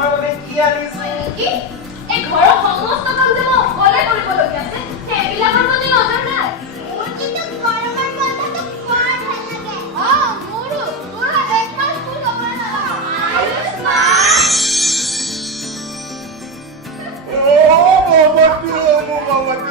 তোমাৰ বাবে কি আনিছো কি এই ঘৰৰ সমস্ত কাম যে মই অকলে কৰিবলগীয়া আছে সেইবিলাকৰ প্ৰতি নজৰ নাই মোৰ কিন্তু গৰমৰ বন্ধটো বৰ ভাল লাগে মোৰো একমাস ফুল হ'ব না বাবাটি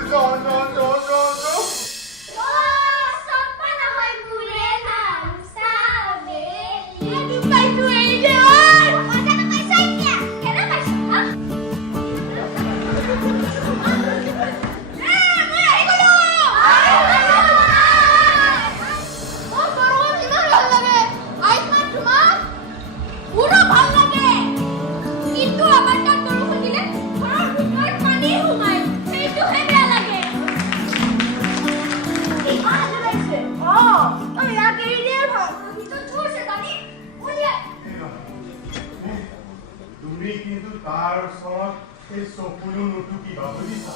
কিন্তু তাৰ ওচৰত এই চকুলো নুটুকিবা বুজিছা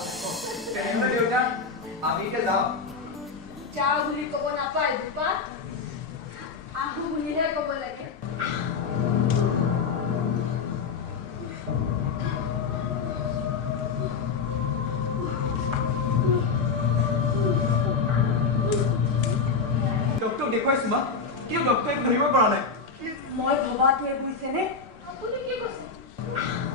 দেউতা আমি এতিয়া যাওঁ বুলি ক'ব নাপায় দুপা আহো বুলিহে ক'ব লাগে ডক্টৰ দেখুৱাইছো মা কিন্তু ডক্টৰে ধৰিব পৰা নাই মই ভবাটোৱে বুজিছেনে আপুনি কি কৈছে